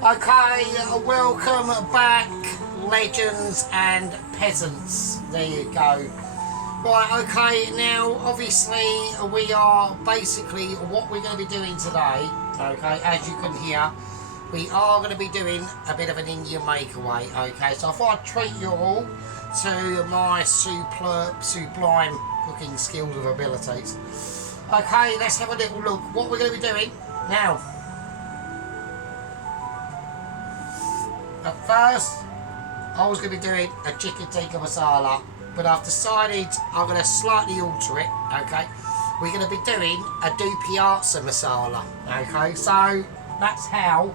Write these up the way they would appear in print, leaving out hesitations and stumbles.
Okay, welcome back, legends and peasants. There you go. Right, okay, now obviously we are basically what we're going to be doing today, okay, as you can hear, we are going to be doing a bit of an Indian makeaway, okay, so I thought I'd treat you all to my sublime cooking skills and abilities. Okay, let's have a little look what we're going to be doing now. At first, I was going to be doing a chicken tikka masala, but I've decided I'm going to slightly alter it, okay? We're going to be doing a Dopiaza masala, okay? So, that's how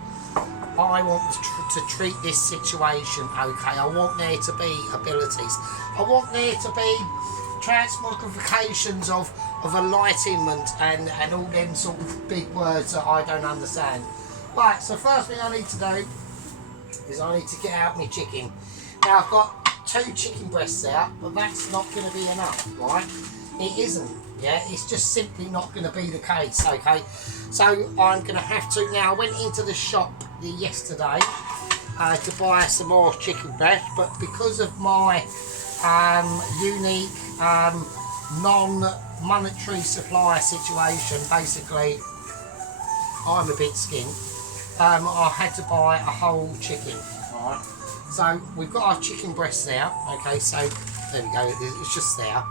I want to treat this situation, okay? I want there to be abilities. I want there to be transmogrifications of enlightenment and all them sort of big words that I don't understand. Right, so first thing I need to do is I need to get out my chicken. Now I've got 2 chicken breasts out, but that's not going to be enough, right? It isn't, yeah? It's just simply not going to be the case, okay? So I'm going to have to, now I went into the shop yesterday to buy some more chicken breast, but because of my unique non-monetary supply situation, basically I'm a bit skint. I had to buy a whole chicken, alright? So we've got our chicken breasts now, okay, so there we go, it's just there.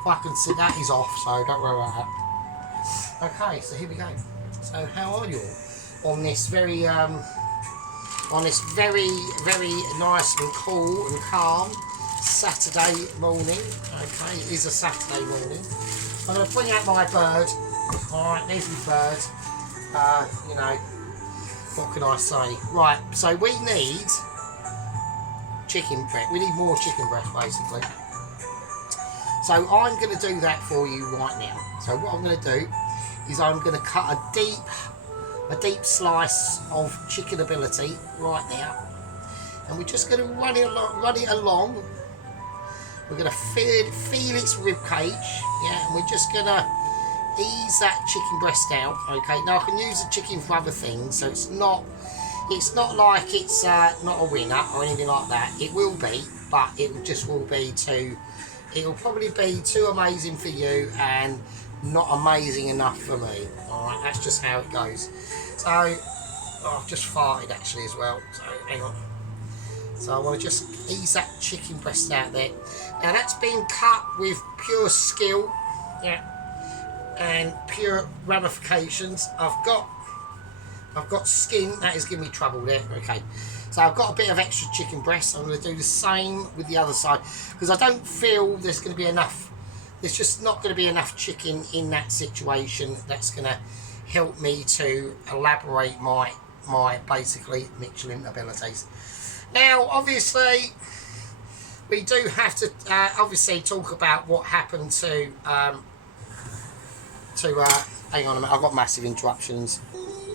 If I can see, that is off, so don't worry about that. Okay, so here we go. So how are you all on this very very nice and cool and calm Saturday morning? Okay, it is a Saturday morning. I'm going to bring out my bird. Alright, there's my bird. You know, what can I say? Right, so we need chicken breast. We need more chicken breast, basically. So I'm going to do that for you right now. So what I'm going to do is I'm going to cut a deep slice of chicken ability right now, and we're just going to run it along. We're going to feel its rib cage, yeah, and we're just going to ease that chicken breast out. Okay, now I can use the chicken for other things, so it's not like it's not a winner or anything like that. It will be, but it just will be too, it will probably be too amazing for you and not amazing enough for me. Alright, that's just how it goes. So I've just farted actually as well, so hang on. So I want to just ease that chicken breast out there. Now that's been cut with pure skill, yeah, and pure ramifications. I've got skin that is giving me trouble there. Okay, so I've got a bit of extra chicken breast. I'm going to do the same with the other side because I don't feel there's going to be enough. There's just not going to be enough chicken in that situation that's going to help me to elaborate my basically Michelin abilities. Now obviously we do have to obviously talk about what happened to hang on a minute, I've got massive interruptions.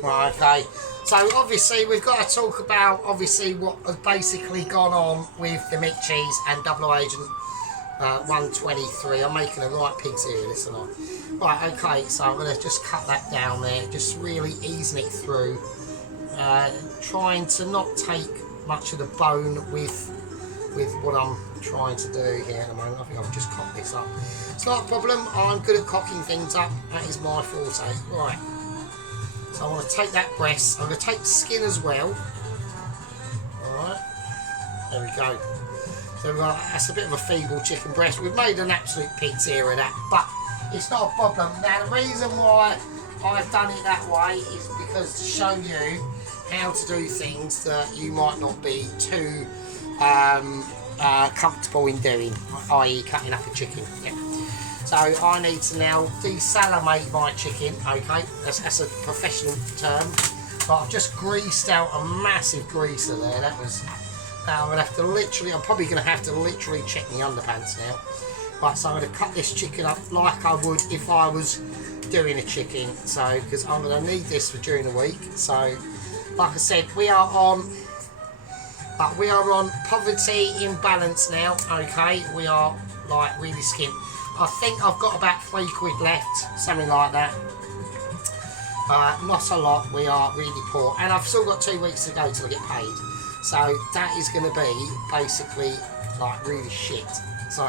Right, okay, so obviously we've got to talk about obviously what has basically gone on with the Mitchies and Double Agent 123. I'm making a right pig's ear this or not. Right, okay, so I'm going to just cut that down there, just really easing it through, trying to not take much of the bone with what I'm trying to do here at the moment. I think I've just cocked this up. It's not a problem, I'm good at cocking things up, that is my forte. Right, so I want to take that breast, I'm going to take the skin as well. Alright, there we go. So that's a bit of a feeble chicken breast. We've made an absolute pig's ear of that, but it's not a problem. Now the reason why I've done it that way is because to show you how to do things that you might not be too comfortable in doing, i.e. cutting up a chicken. Yeah. So I need to now desalamate my chicken, okay, that's a professional term, but I've just greased out a massive greaser there. That was, now I'm going to have to literally, I'm probably going to have to literally check my underpants now. Right, so I'm going to cut this chicken up like I would if I was doing a chicken, so, because I'm going to need this for during the week. So, like I said, we are on poverty imbalance now, okay, we are like really skint. I think I've got about £3 left, something like that. Not a lot. We are really poor, and I've still got 2 weeks to go till I get paid. So that is going to be basically like really shit. So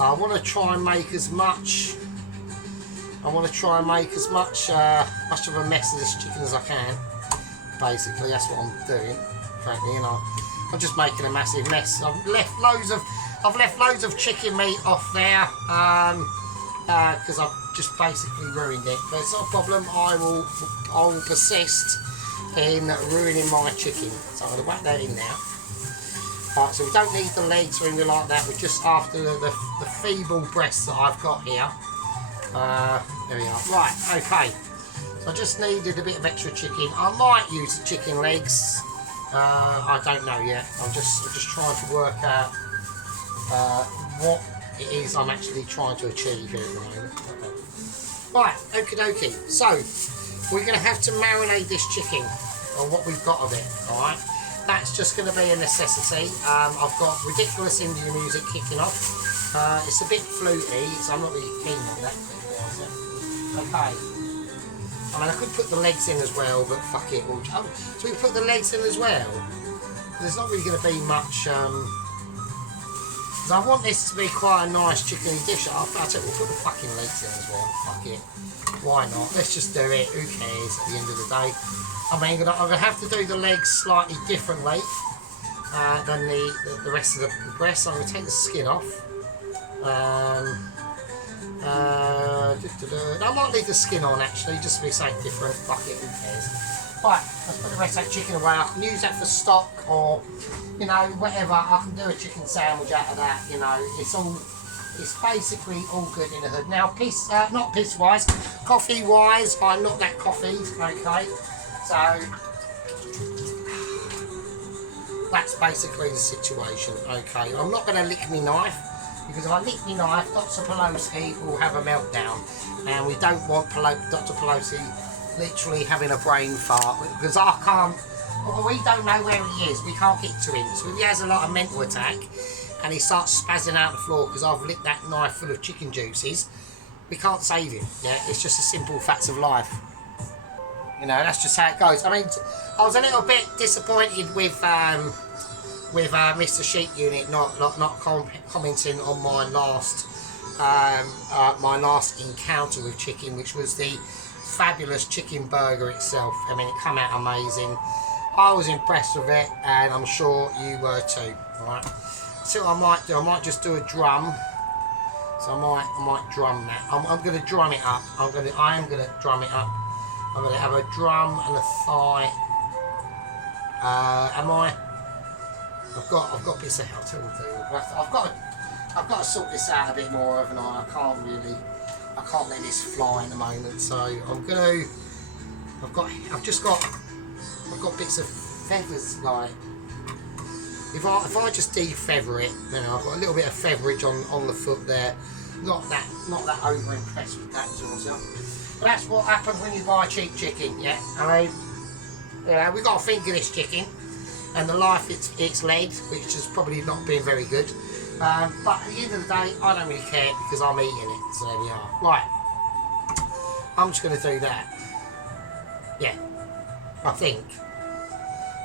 I want to try and make as much. I want to try and make as much of a mess of this chicken as I can. Basically, that's what I'm doing. Frankly, you know, I'm just making a massive mess. I've left loads of chicken meat off there because I've just basically ruined it. But it's not a problem. I will persist in ruining my chicken. So I'm going to whack that in now. Right, so we don't need the legs or anything like that. We're just after the feeble breasts that I've got here. There we are. Right, okay. So I just needed a bit of extra chicken. I might use the chicken legs. I don't know yet. I'm just trying to work out what it is I'm actually trying to achieve here at the moment. Okay. Right, okie dokie. So we're going to have to marinate this chicken on what we've got of it. All right. That's just going to be a necessity. I've got ridiculous Indian music kicking off. It's a bit fluty, so I'm not really keen on that. Okay. I mean, I could put the legs in as well, but fuck it. Oh, so we put the legs in as well. There's not really going to be much. Because I want this to be quite a nice chickeny dish. I'll tell you, we'll put the fucking legs in as well. Fuck it. Why not? Let's just do it. Who cares at the end of the day? I mean, I'm going to have to do the legs slightly differently than the rest of the breast. I'm going to take the skin off. I might leave the skin on actually, just to be something different. Fuck it, who cares? Right, let's put the rest of that chicken away. I can use that for stock or, you know, whatever. I can do a chicken sandwich out of that, you know. It's basically all good in the hood. Now, not piss wise, coffee wise, I'm not that coffee, okay? So, that's basically the situation, okay? I'm not going to lick my knife, because if I lick my knife, Dr. Pelosi will have a meltdown. And we don't want Dr. Pelosi literally having a brain fart, because I can't, well, we don't know where he is, we can't get to him. So if he has a lot of mental attack, and he starts spazzing out the floor because I've licked that knife full of chicken juices, we can't save him, yeah? It's just a simple facts of life. You know, that's just how it goes. I mean, I was a little bit disappointed with Mr. Sheep Unit not commenting on my last encounter with chicken, which was the fabulous chicken burger itself. I mean, it came out amazing. I was impressed with it, and I'm sure you were too. Right. So what I might do, I might just do a drum. So I might drum that. I'm going to drum it up. I am going to drum it up. I'm going to have a drum and a thigh. I've got bits of help to do. I've got to sort this out a bit more, haven't I? I can't let this fly in the moment. So I've got bits of feathers, like if I just defeather it, you know, I've got a little bit of featherage on the foot there. Not that over impressed with that sort of stuff. But that's what happens when you buy cheap chicken, yeah. I mean, yeah, we've got to think of this chicken and the life it's led, which has probably not been very good. But at the end of the day, I don't really care because I'm eating it. So there we are. Right, I'm just going to do that. Yeah, I think.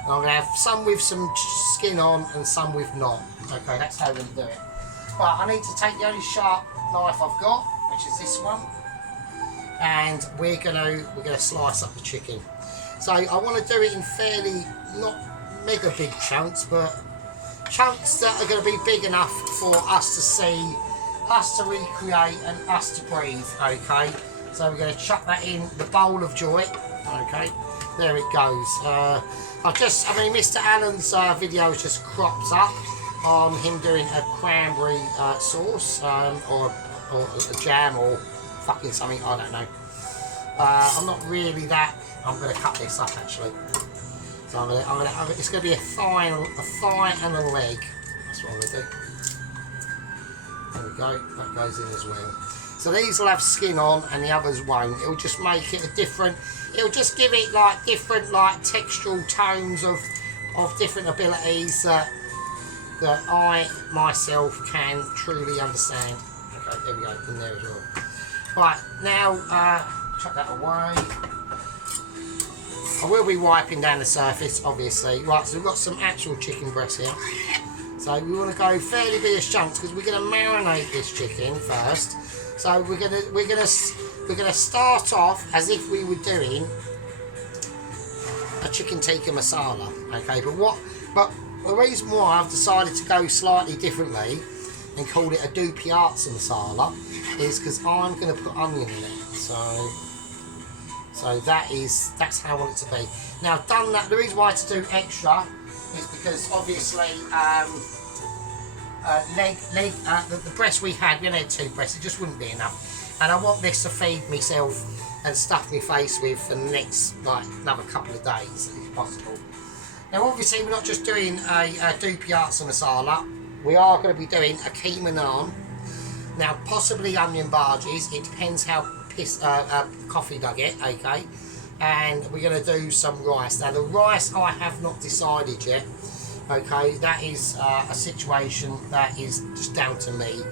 I'm going to have some with some skin on and some with not. Okay, that's how we're going to do it. Right, I need to take the only sharp knife I've got, which is this one, and we're gonna slice up the chicken. So I want to do it in fairly, not mega big chunks, but chunks that are going to be big enough for us to see, us to recreate, and us to breathe. Okay, so we're going to chuck that in the bowl of joy. Okay, there it goes. I mean, Mr. Allen's video just cropped up on him doing a cranberry sauce, or a jam, or fucking something, I don't know. I'm not really that. I'm going to cut this up actually. So it's going to be a thigh and a leg. That's what I'm going to do. There we go. That goes in as well. So these will have skin on and the others won't. It'll just make it a different. It'll just give it like different textural tones of different abilities that I myself can truly understand. Okay, there we go, in there as well. Right, now chuck that away. I will be wiping down the surface, obviously. Right, so we've got some actual chicken breast here. So we want to go fairly big chunks because we're going to marinate this chicken first. So we're gonna start off as if we were doing a chicken tikka masala. Okay, but the reason why I've decided to go slightly differently and call it a Dopiaza masala is because I'm going to put onion in it. So that's how I want it to be. Now I've done that. The reason why to do extra is because obviously the breast we only had 2 breasts. It just wouldn't be enough, and I want this to feed myself and stuff my face with for the next another couple of days if possible. Now obviously we're not just doing a Dopiaza masala. We are going to be doing a Keema naan. Now possibly onion bhajis. It depends how coffee I get, okay? And we're going to do some rice. Now the rice I have not decided yet, okay? That is a situation that is just down to me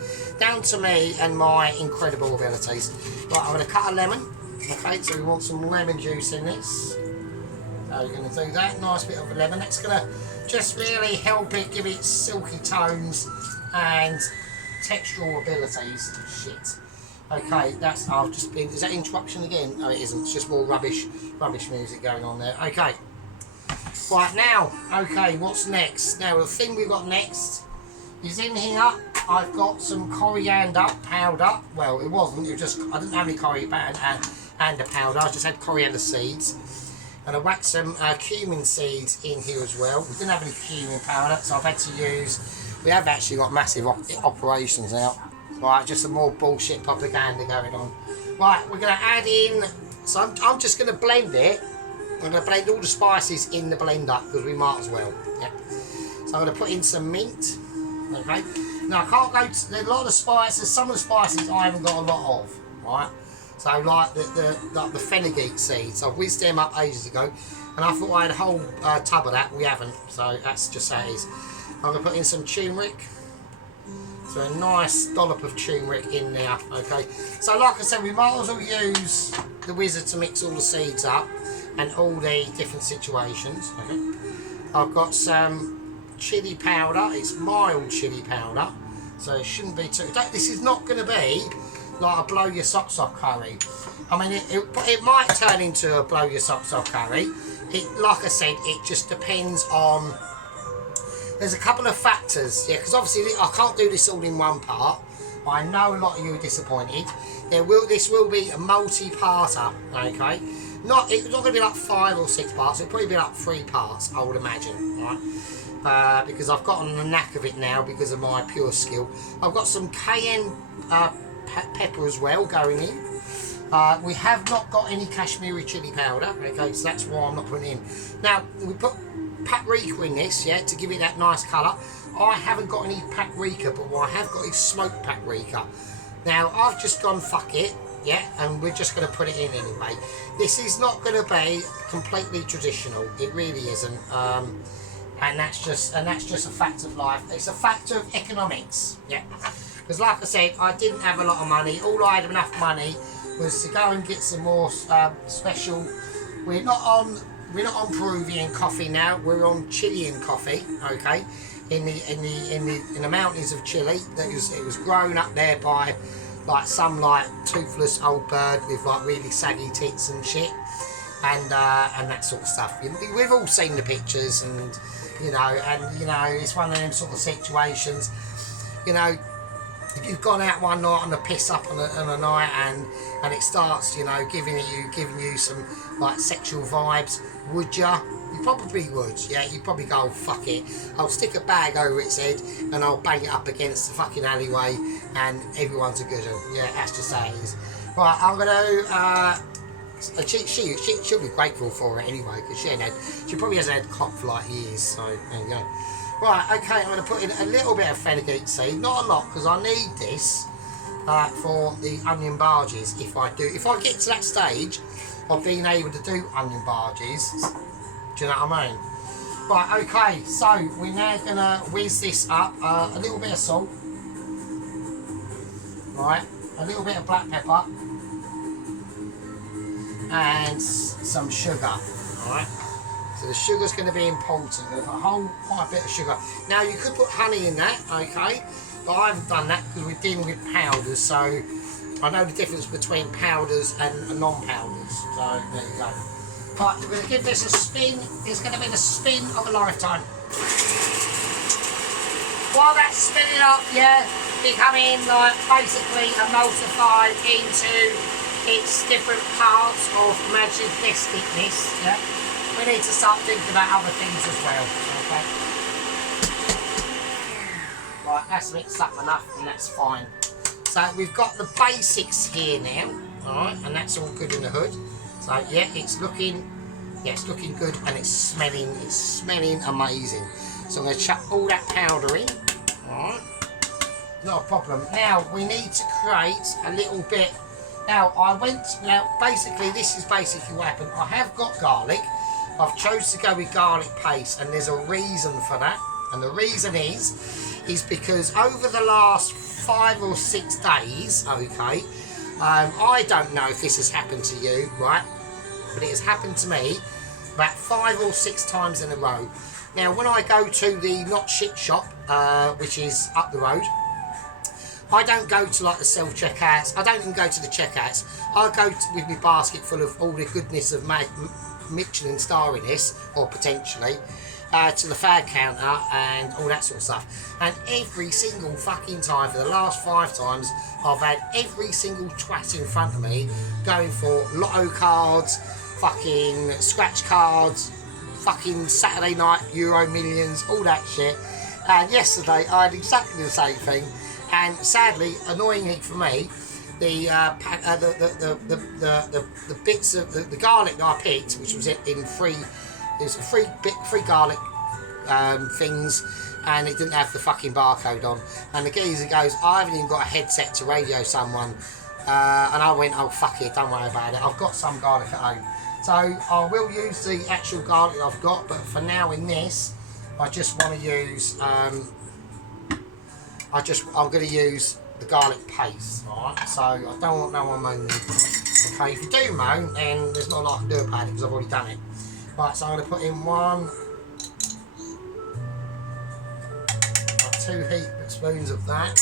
and my incredible abilities. Right, I'm going to cut a lemon, okay? So we want some lemon juice in this. So we're going to do that, nice bit of a lemon. That's going to just really help it give it silky tones and textural abilities. Shit. Okay, that's, I've just been, is that interruption again? No, it isn't, it's just more rubbish music going on there. Okay, right now, okay, what's next? Now, the thing we've got next is in here, I've got some coriander powder. Well, it wasn't, it was just, I didn't have any coriander powder, I just had coriander seeds. And I whacked some cumin seeds in here as well. We didn't have any cumin powder, so I've had to use, we have actually got massive operations out. Right, just some more bullshit propaganda going on. Right, we're going to add in, so I'm just going to blend it. I'm going to blend all the spices in the blender because we might as well. Yeah. So I'm going to put in some mint. Okay. Now I can't go to, there's a lot of spices, some of the spices I haven't got a lot of. Right. So like the fenugreek seeds, I whizzed them up ages ago. And I thought I had a whole tub of that, we haven't. So that's just how it is. I'm going to put in some turmeric. So a nice dollop of turmeric in there, okay? So like I said, we might as well use the wizard to mix all the seeds up and all the different situations, okay? I've got some chilli powder, it's mild chilli powder, so it shouldn't be too, this is not going to be like a blow your socks off curry. I mean, it might turn into a blow your socks off curry. Like I said, it just depends on, there's a couple of factors, yeah, because obviously I can't do this all in one part. I know a lot of you are disappointed. This will be a multi-parter, okay? It's not going to be like 5 or 6 parts. It'll probably be like 3 parts, I would imagine, right? Because I've gotten the knack of it now because of my pure skill. I've got some cayenne pepper as well going in. We have not got any Kashmiri chili powder, okay? So that's why I'm not putting in. Now we put paprika in this, yeah, to give it that nice colour. I haven't got any paprika, but what I have got is smoked paprika. Now I've just gone fuck it, yeah, and we're just going to put it in anyway. This is not going to be completely traditional, it really isn't, and that's just a fact of life. It's a fact of economics, yeah, because like I said, I didn't have a lot of money. All I had enough money was to go and get some more special. We're not on Peruvian coffee now. We're on Chilean coffee. Okay, in the mountains of Chile. It was grown up there by like some like toothless old bird with like really saggy tits and shit, and that sort of stuff. We've all seen the pictures, and you know, it's one of them sort of situations. You know, if you've gone out one night on a piss up on a night and it starts, you know, giving you some like sexual vibes, would ya? You probably would, yeah. You'd probably go, oh, fuck it, I'll stick a bag over its head and I'll bang it up against the fucking alleyway and everyone's a good one. Yeah, that's just how it is. Right, I'm gonna she'll be grateful for it anyway, because she probably hasn't had cock for like years, so there you go. Right, okay, I'm going to put in a little bit of fenugreek seed, not a lot, because I need this for the onion bhajis. If I get to that stage of being able to do onion bhajis, do you know what I mean? Right, okay, so we're now going to whiz this up, a little bit of salt, right, a little bit of black pepper, and some sugar. Alright, so the sugar's going to be important. There's quite a bit of sugar. Now you could put honey in that, okay, but I haven't done that because we're dealing with powders, so I know the difference between powders and non-powders. So there you go. Right, we're going to give this a spin. It's going to be the spin of a lifetime. While that's spinning up, yeah, becoming like basically emulsified into its different parts of majesticness, yeah, we need to start thinking about other things as well, okay? Right, that's mixed up enough and that's fine. So we've got the basics here now, alright, and that's all good in the hood. So yeah, it's looking good and it's smelling amazing. So I'm going to chuck all that powder in, alright, not a problem. Now we need to create a little bit. Now basically this is basically what happened. I have got garlic. I've chose to go with garlic paste and there's a reason for that. And the reason is because over the last 5 or 6 days, okay, I don't know if this has happened to you, right, but it has happened to me about 5 or 6 times in a row. Now when I go to the Not Shit shop, which is up the road, I don't go to like the self-checkouts, I don't even go to the checkouts, I go with my basket full of all the goodness of Michelin starriness, or potentially, to the fag counter and all that sort of stuff. And every single fucking time, for the last 5 times, I've had every single twat in front of me going for lotto cards, fucking scratch cards, fucking Saturday night Euro Millions, all that shit. And yesterday I had exactly the same thing. And sadly, annoyingly for me, the bits of the garlic that I picked, which was in free, there's free garlic things, and it didn't have the fucking barcode on. And the geezer goes, I haven't even got a headset to radio someone. And I went, oh fuck it, don't worry about it. I've got some garlic at home, so I will use the actual garlic I've got. But for now, in this, I just want to use. I'm going to use the garlic paste, right? So I don't want no one moaning. Okay, if you do moan, then there's not a lot I can do about it because I've already done it. Right, so I'm going to put in 2 heaping spoons of that.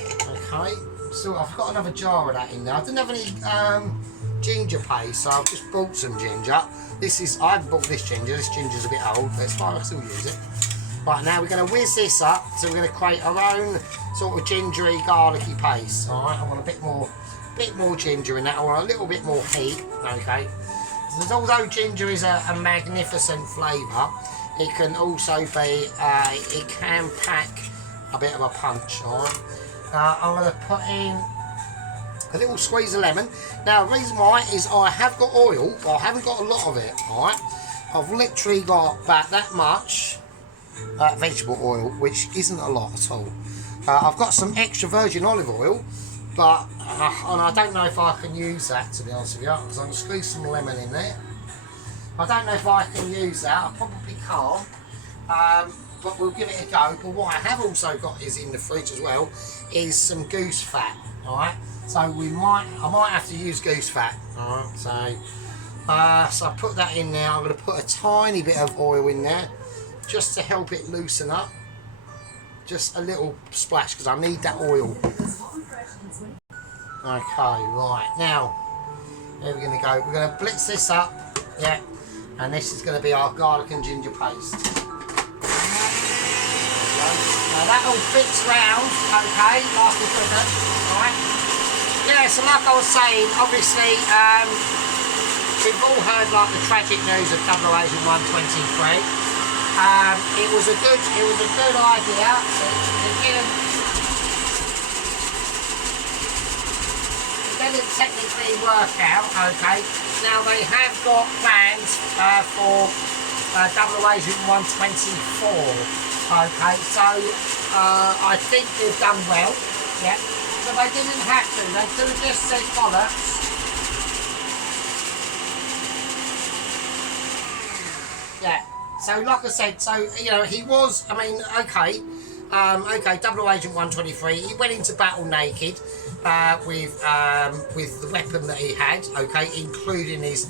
Okay, so I've got another jar of that in there. I didn't have any ginger paste, so I've just bought some ginger. I haven't bought this ginger. This ginger's a bit old, but it's fine. I can still use it. Right, now we're going to whiz this up, so we're going to create our own sort of gingery, garlicky paste. Alright, I want a bit more ginger in that. I want a little bit more heat, okay. So although ginger is a magnificent flavour, it can also be, it can pack a bit of a punch, alright. I'm going to put in a little squeeze of lemon. Now the reason why is I have got oil, but I haven't got a lot of it, alright. I've literally got about that much vegetable oil, which isn't a lot at all. I've got some extra virgin olive oil, but and I don't know if I can use that, to be honest with you, because I'm going to squeeze some lemon in there. I don't know if I can use that, I probably can't, but we'll give it a go. But what I have also got is in the fridge as well, is some goose fat, alright? So I might have to use goose fat, alright? So I put that in there. I'm going to put a tiny bit of oil in there, just to help it loosen up. Just a little splash, because I need that oil. Okay, right, now, there we're going to go. We're going to blitz this up, yeah, and this is going to be our garlic and ginger paste. Now that all fits round, okay, like we put it, alright. Yeah, so like I was saying, obviously, we've all heard like the tragic news of Double Agent 123. It was a good idea. It didn't technically work out. Okay. Now they have got plans for Double Agent 124. Okay. So I think they've done well. Yeah. But they didn't have to. They could have just said bollocks. Yeah. So like I said, so you know, he was, I mean, okay, Okay, Double Agent 123. He went into battle naked with the weapon that he had. Okay, including his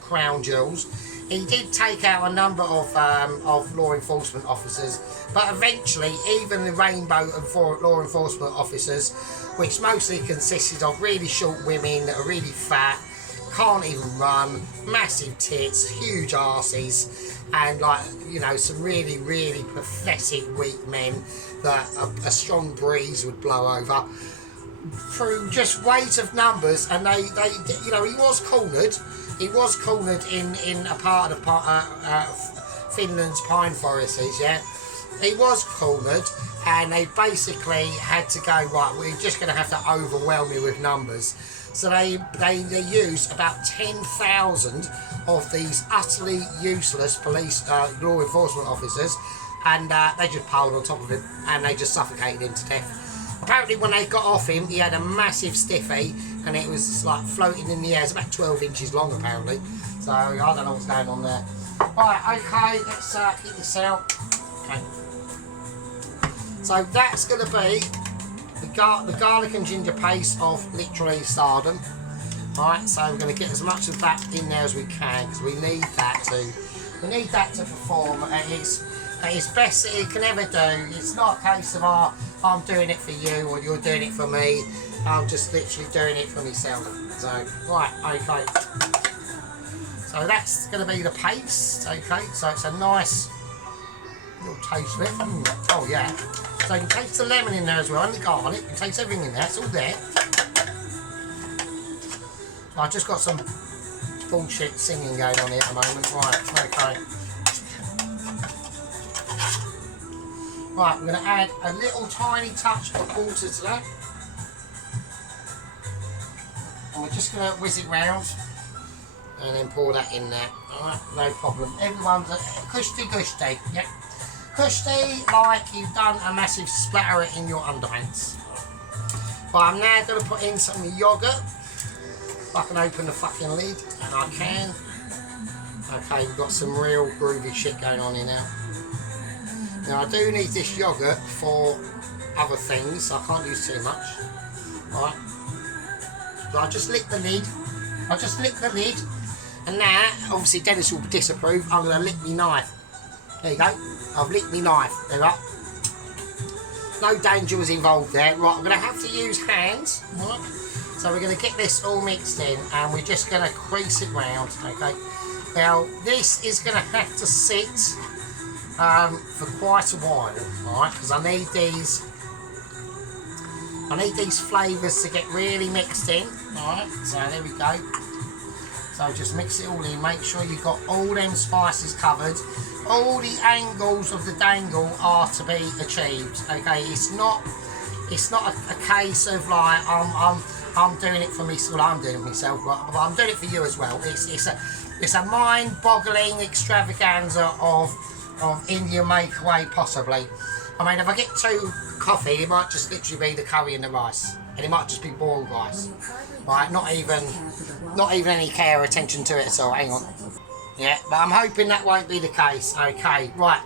crown jewels. He did take out a number of law enforcement officers, but eventually, even the rainbow of law enforcement officers, which mostly consisted of really short women that are really fat, can't even run, massive tits, huge arses, and like, you know, some really, really pathetic weak men that a strong breeze would blow over, through just weight of numbers. And they you know, he was cornered. He was cornered in a part of Finland's pine forests, yeah. He was cornered, and they basically had to go, right, we're just going to have to overwhelm you with numbers. So they used about 10,000 of these utterly useless police law enforcement officers, and they just piled on top of him, and they just suffocated him to death. Apparently when they got off him, he had a massive stiffy, and it was like floating in the air. It's about 12 inches long apparently. So I don't know what's going on there. Right, okay, let's get this out. Okay. So that's going to be the garlic and ginger paste of literally stardom. Alright, so we're going to get as much of that in there as we can, because we need that to perform at its best that it can ever do. It's not a case of, oh, I'm doing it for you or you're doing it for me. I'm just literally doing it for myself. So, right, okay. So that's going to be the paste, okay. So it's a nice little taste of it. Oh yeah. So you can taste the lemon in there as well, and the garlic. You can taste everything in there. It's all there. So I've just got some bullshit singing going on here at the moment. Right, okay. Right, I'm going to add a little tiny touch of water to that. And we're just going to whiz it round and then pour that in there. Alright, no problem. Everyone's a cushy, yep. Cushy, like you've done a massive splatter in your underpants. But I'm now going to put in some yoghurt. If I can open the fucking lid, and I can. Okay, we've got some real groovy shit going on here now. Now I do need this yoghurt for other things, so I can't use too much. Alright. So I just lick the lid. And now, obviously Dennis will disapprove, I'm going to lick my knife. There you go. I've licked my knife. There you go. No danger was involved there. Right, I'm going to have to use hands. Right. So we're going to get this all mixed in, and we're just going to crease it round. Okay. Now this is going to have to sit for quite a while, alright, because I need these flavours to get really mixed in. Alright, so there we go. So just mix it all in, make sure you've got all them spices covered. All the angles of the dangle are to be achieved. Okay, it's not a case of like I'm doing it for me. Well, I'm doing it myself, but I'm doing it for you as well. It's a mind-boggling extravaganza of Indian makeaway, possibly. I mean, if I get 2 coffee, it might just literally be the curry and the rice, and it might just be boiled rice, right? Not even any care or attention to it at all. Hang on. Yeah, but I'm hoping that won't be the case. Okay, right.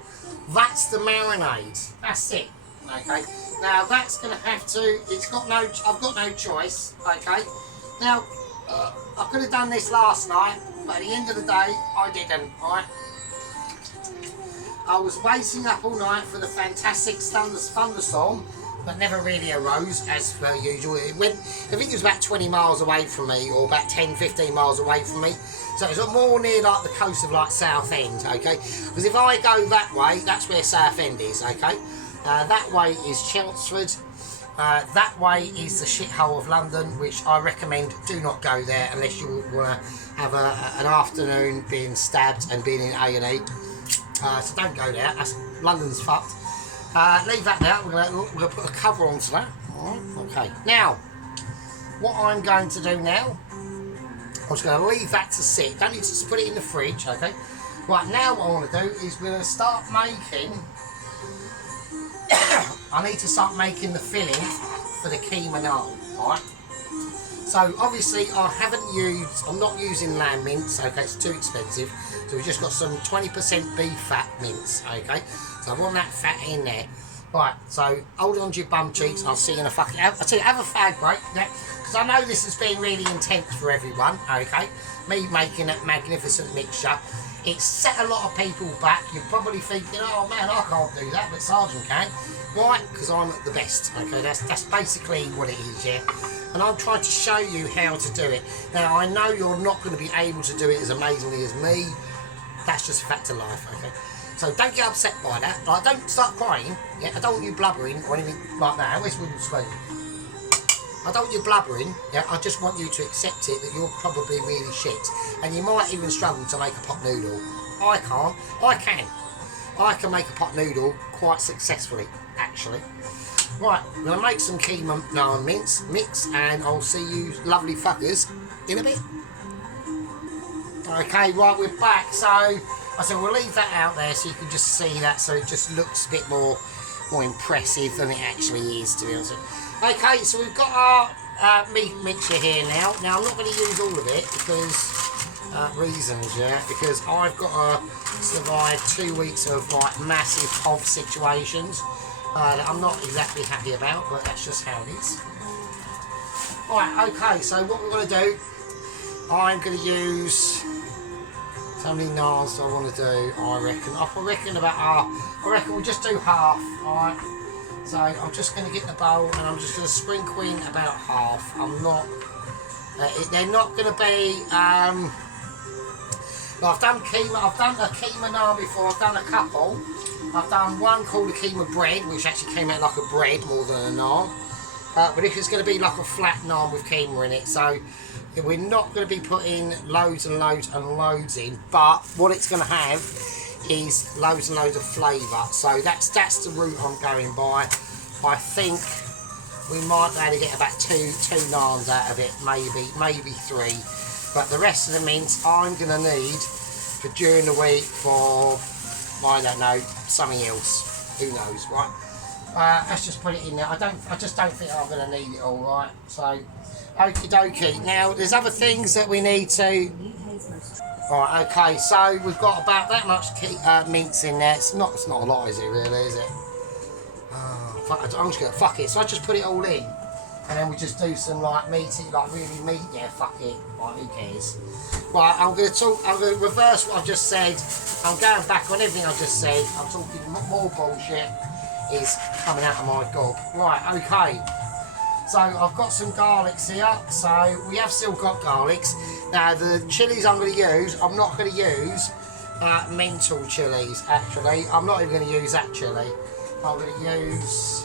That's the marinade. That's it. Okay. Now that's gonna have to. I've got no choice. Okay. Now I could have done this last night, but at the end of the day, I didn't. Right. I was waiting up all night for the fantastic thunderstorm, but never really arose as per usual. I think it was about 20 miles away from me, or about 10-15 miles away from me. So it's more near like the coast of like Southend, okay? Because if I go that way, that's where Southend is, okay? That way is Chelmsford. That way is the shithole of London, which I recommend do not go there unless you want to have an afternoon being stabbed and being in A&E. So don't go there. London's fucked. Leave that there. We're gonna put a cover onto that. Okay. Now, what I'm going to do now, I'm just going to leave that to sit. Don't need to just put it in the fridge. Okay. Right now, what I want to do is we're going to start making. I need to start making the filling for the Keema naan. Alright. So obviously I'm not using lamb mince, okay, it's too expensive. So we've just got some 20% beef fat mince, okay. So I want that fat in there. Right, so hold on to your bum cheeks. I'll see you in a fucking... I'll tell you, have a fag break, yeah? Because I know this has been really intense for everyone, okay? Me making that magnificent mixture. It's set a lot of people back. You're probably thinking, oh man, I can't do that, but Sergeant can. Right, because I'm the best, okay? That's basically what it is, yeah? And I'm trying to show you how to do it. Now, I know you're not going to be able to do it as amazingly as me. That's just a fact of life, okay? So don't get upset by that. Like, don't start crying. Yeah, I don't want you blubbering or anything like that. Where's Wiggles Spoon? I don't want you blubbering. Yeah, I just want you to accept it that you're probably really shit, and you might even struggle to make a pot noodle. I can't. I can. I can make a pot noodle quite successfully, actually. Right, I'm gonna make some keema naan mix, and I'll see you lovely fuckers in a bit. Okay, right, we're back. So I said we'll leave that out there so you can just see that, so it just looks a bit more impressive than it actually is, to be honest. Okay, so we've got our meat mixture here now. Now I'm not going to use all of it because reasons, yeah, because I've got to survive 2 weeks of like massive POV situations that I'm not exactly happy about, but that's just how it is. Right, okay, so what we're going to do, I'm going to use... How many naans do I want to do? I reckon about half. I reckon we'll just do half, alright? So I'm just going to get the bowl and I'm just going to sprinkle in about half. I'm not... they're not going to be... I've done keema. I've done a keema naan before. I've done a couple. I've done one called a keema bread, which actually came out like a bread more than a naan. But if it's going to be like a flat naan with keema in it, so we're not going to be putting loads and loads and loads in. But what it's going to have is loads and loads of flavour. So that's the route I'm going by. I think we might be able to get about two naans out of it, maybe 3. But the rest of the mince I'm going to need for during the week for, I don't know, something else. Who knows, right? Let's just put it in there. I just don't think I'm going to need it all, right? So, okie dokie. Now, there's other things that we need to... Right, okay, so we've got about that much mince in there. It's not a lot, is it, really, is it? Oh, fuck, I'm just going to fuck it. So I just put it all in. And then we just do some, like, meaty, like, really meat. Yeah, fuck it. Like, who cares? Right, I'm going to reverse what I've just said. I'm going back on everything I've just said. I'm talking more bullshit is coming out of my gob. Right, okay. So I've got some garlics here. So we have still got garlics. Now the chilies I'm going to use, I'm not going to use mental chilies actually. I'm not even going to use that chili. I'm going to use...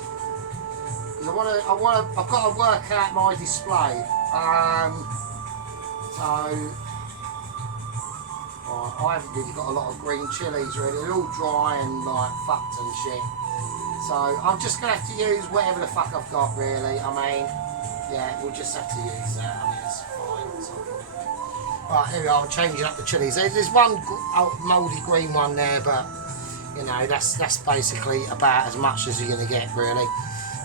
I've got to work out my display. I haven't really got a lot of green chilies really. They're all dry and like fucked and shit. So I'm just going to have to use whatever the fuck I've got really. I mean, yeah, we'll just have to use that. I mean, it's fine. So. Right, here we are, I'm changing up the chilies. There's one mouldy green one there, but you know, that's basically about as much as you're going to get really.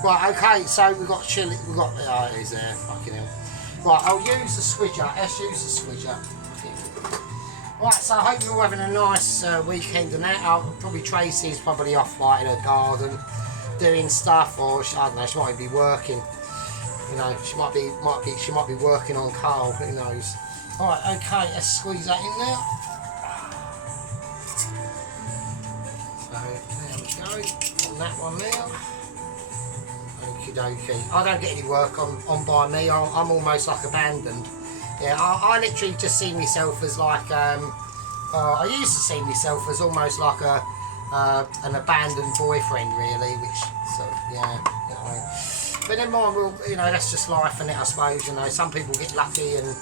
Right, okay, so we've got chili, oh, it is there, fucking hell. Right, I'll use the squidger, let's use the squidger. Right, so I hope you're all having a nice weekend and that. Probably Tracy's probably off like in her garden doing stuff, or I don't know, she might be working. You know, she might be working on Carl, who knows. Alright, okay, let's squeeze that in there. So there we go, on that one now. Okie dokie. I don't get any work on by me. I'm almost like abandoned. Yeah, I literally just see myself as like I used to see myself as almost like an abandoned boyfriend really, which so yeah, you know. But never mind, you know, that's just life, and I suppose, you know, some people get lucky and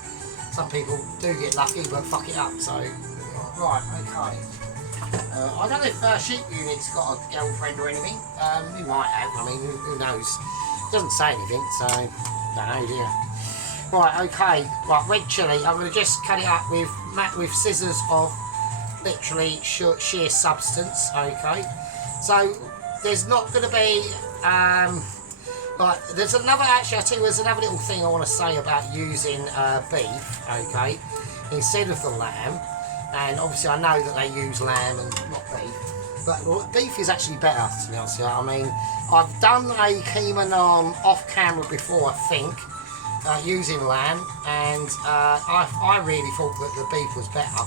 some people do get lucky, but fuck it up. So right, okay. I don't know if Sheep Unit's got a girlfriend or anything. He might have. I mean, who knows? Doesn't say anything, so don't know, do you? Right, okay. Right, red chilli. I'm going to just cut it up with scissors of literally sheer substance. Okay. So there's not going to be like there's another. Actually, I tell you, there's another little thing I want to say about using beef. Okay, instead of the lamb. And obviously I know that they use lamb and not beef, But beef is actually better, to be honest with you. I mean, I've done a Keema naan off camera before, I think, using lamb, and I really thought that the beef was better.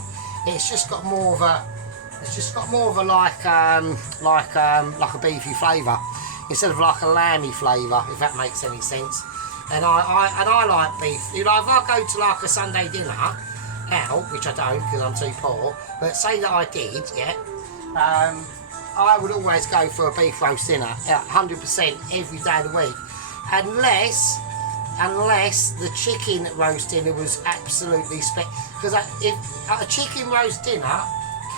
It's just got more of a, like a beefy flavour instead of like a lamby flavour, if that makes any sense. And I like beef. You know, if I go to like a Sunday dinner out, which I don't because I'm too poor, but say that I did, yeah. I would always go for a beef roast dinner, 100% every day of the week, unless the chicken roast dinner was absolutely because if a chicken roast dinner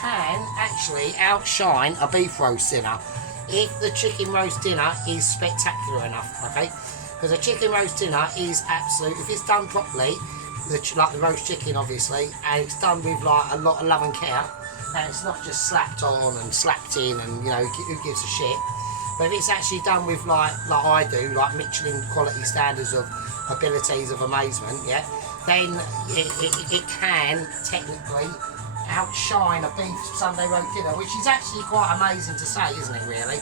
can actually outshine a beef roast dinner if the chicken roast dinner is spectacular enough, okay? Because a chicken roast dinner is absolute, if it's done properly, like the roast chicken obviously, and it's done with like a lot of love and care, and it's not just slapped on and slapped in and, you know, who gives a shit. But if it's actually done with like I do, like Michelin quality standards of abilities of amazement, yeah, then it can technically outshine a beef Sunday roast dinner, which is actually quite amazing to say, isn't it, really?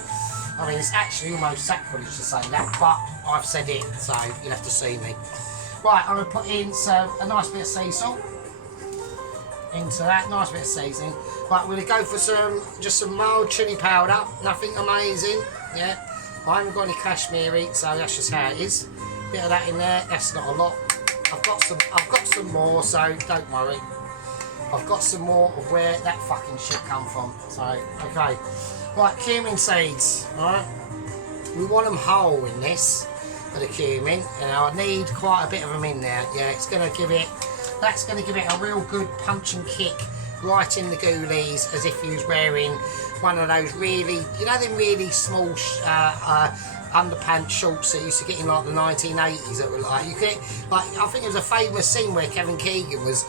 I mean, it's actually almost sacrilege to say that, but I've said it, so you'll have to see me. Right, I'm going to put in a nice bit of sea salt into that, nice bit of seasoning. Right, we're going to go for just some mild chilli powder, nothing amazing, yeah. I haven't got any Kashmiri, so that's just how it is. Bit of that in there, that's not a lot. I've got some more, so don't worry. I've got some more of where that fucking shit come from. So, okay. Right, cumin seeds, alright. We want them whole in this, for the cumin, and I need quite a bit of them in there. Yeah, that's going to give it a real good punch and kick right in the ghoulies, as if you was wearing one of those really, you know, them really small underpants shorts that used to get in like the 1980s that were like, you get like, I think it was a famous scene where Kevin Keegan was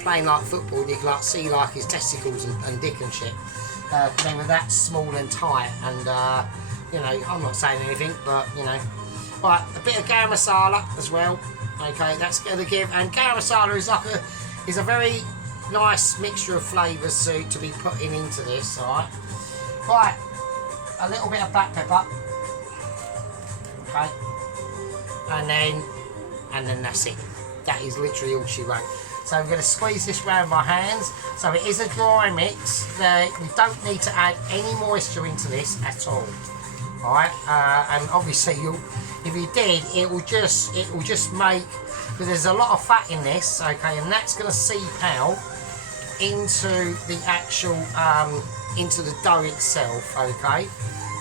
playing like football, and you could like see like his testicles and dick and shit. They were that small and tight, and you know, I'm not saying anything, but you know. Right, a bit of garam masala as well. Okay, that's going to give, and garam masala is like a very nice mixture of flavours to be putting into this. All right. Right, a little bit of black pepper. Okay, and then that's it. That is literally all she wrote. So I'm going to squeeze this round my hands. So it is a dry mix. We don't need to add any moisture into this at all. All right, and obviously if you did, it will just make, because there's a lot of fat in this. Okay, and that's going to seep out into the actual into the dough itself. Okay,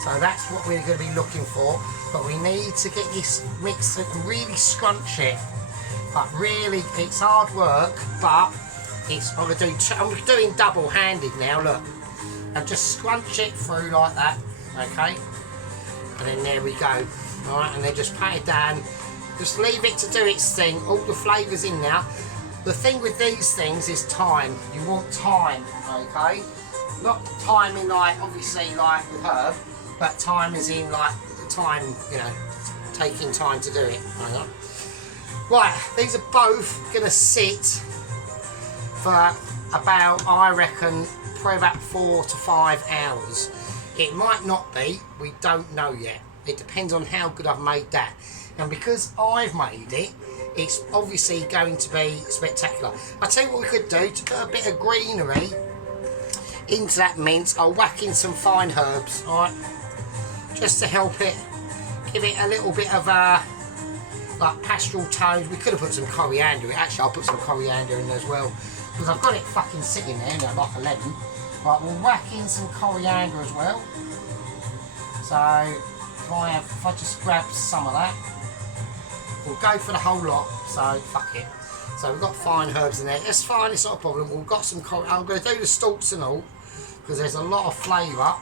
so that's what we're going to be looking for. But we need to get this mixed and really scrunch it. But really, it's hard work, but I'm doing double-handed now, look. And just scrunch it through like that, okay? And then there we go. Alright, and then just pat it down. Just leave it to do its thing. All the flavours in now. The thing with these things is time. You want time, okay? Not time in like, obviously like with herb, but time is in like the time, you know, taking time to do it. Right, these are both going to sit for about, I reckon, probably about 4 to 5 hours. It might not be, we don't know yet. It depends on how good I've made that. And because I've made it, it's obviously going to be spectacular. I'll tell you what we could do, to put a bit of greenery into that mince, I'll whack in some fine herbs, alright? Just to help it, give it a little bit of like pastoral tones. We could have put some coriander in. Actually, I'll put some coriander in as well, because I've got it fucking sitting there, you know, like a lemon. Right, we'll whack in some coriander as well. So if I just grab some of that, we'll go for the whole lot. So fuck it. So we've got fine herbs in there. It's fine. It's not a problem. We've got some. I'm going to do the stalks and all, because there's a lot of flavour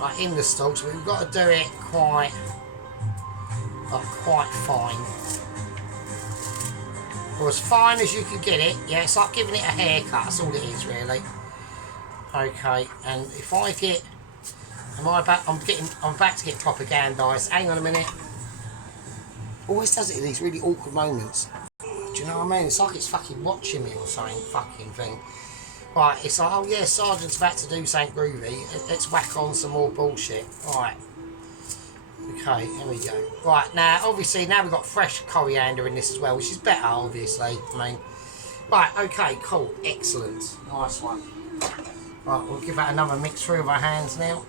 like in the stalks. But we've got to do it quite fine, or as fine as you can get it. Yeah, it's like giving it a haircut. That's all it is, really. Okay, and if I get, I'm about to get propagandised. Hang on a minute. Always does it in these really awkward moments. Do you know what I mean? It's like it's fucking watching me or something, fucking thing. Right, it's like, oh yeah, Sergeant's about to do something groovy. Let's whack on some more bullshit. Right. Okay, here we go. Right, now, obviously, now we've got fresh coriander in this as well, which is better, obviously. I mean, right, okay, cool. Excellent. Nice one. Right, we'll give that another mix through with our hands now.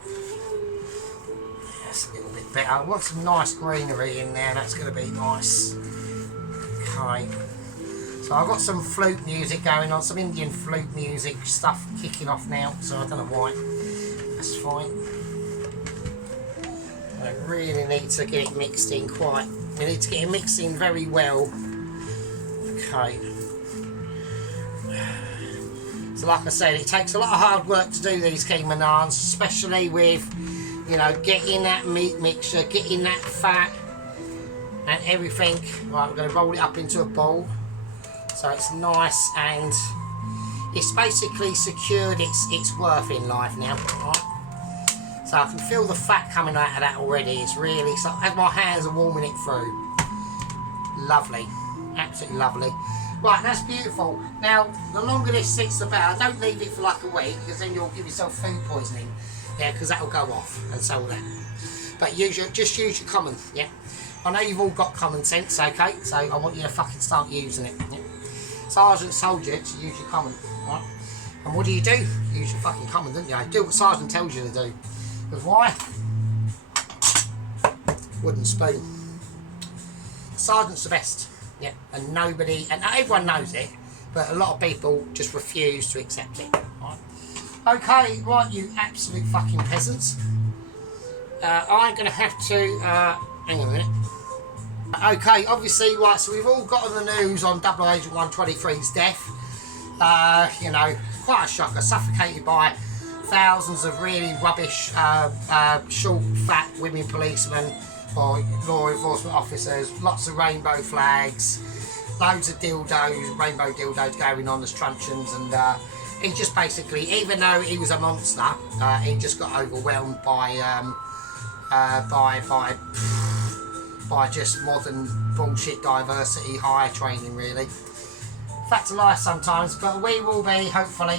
That's a little bit better. I want some nice greenery in there. That's going to be nice. Okay. So I've got some flute music going on, some Indian flute music stuff kicking off now, so I don't know why. That's fine. I really need to get it mixed in quite. We need to get it mixed in very well. Okay. So like I said, it takes a lot of hard work to do these keema naans, especially with, you know, getting that meat mixture, getting that fat and everything. Right, we're going to roll it up into a bowl. So it's nice and it's basically secured its worth in life now. Right? So I can feel the fat coming out of that already. It's really, so as my hands are warming it through. Lovely. Absolutely lovely. Right, that's beautiful. Now, the longer this sits about, don't leave it for like a week because then you'll give yourself food poisoning. Yeah, because that will go off and so will that. But just use your common, yeah. I know you've all got common sense, okay? So I want you to fucking start using it. Yeah? Sergeant told you to use your common, right? And what do? You use your fucking common, don't you? Do what Sergeant tells you to do. Because why? Wooden spoon. Sergeant's the best, yeah. And nobody, and everyone knows it, but a lot of people just refuse to accept it. Right? Okay, right, you absolute fucking peasants. I'm going to have to, hang on a minute. Okay, obviously, right, so we've all got on the news on Double Agent 123's death. You know, quite a shocker, suffocated by thousands of really rubbish, short, fat women policemen or law enforcement officers, lots of rainbow flags, loads of dildos, rainbow dildos going on as truncheons, and he just basically, even though he was a monster, he just got overwhelmed by just modern bullshit diversity hire training, really. Fact of life sometimes, but we will be, hopefully,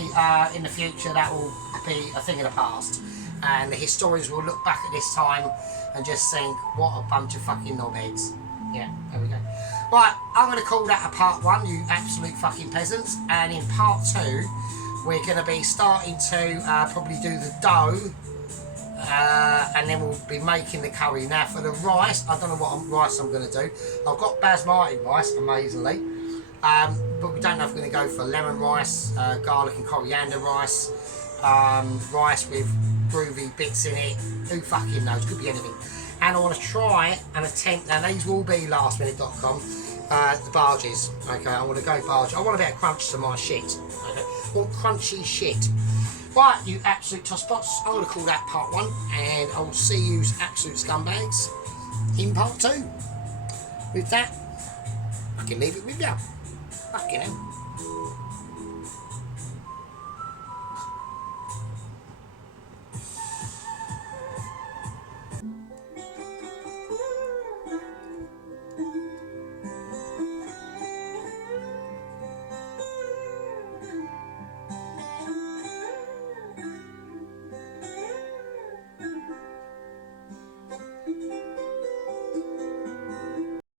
in the future, that will be a thing of the past. And the historians will look back at this time and just think, what a bunch of fucking knobheads. Yeah, there we go. Right, I'm going to call that a part 1, you absolute fucking peasants. And in part 2, we're going to be starting to probably do the dough. And then we'll be making the curry. Now for the rice, I don't know what rice I'm going to do. I've got basmati rice, amazingly, but we don't know if we're going to go for lemon rice, garlic and coriander rice, rice with groovy bits in it, who fucking knows, could be anything. And I want to try and attempt, now these will be lastminute.com, the Bhajis. Okay, I want to go Bhajis. I want a bit of crunch to my shit. Okay, I want crunchy shit. Right, you absolute tosspots, I'm going to call that part 1, and I will see you absolute scumbags in part 2. With that, I can leave it with you. Fucking hell.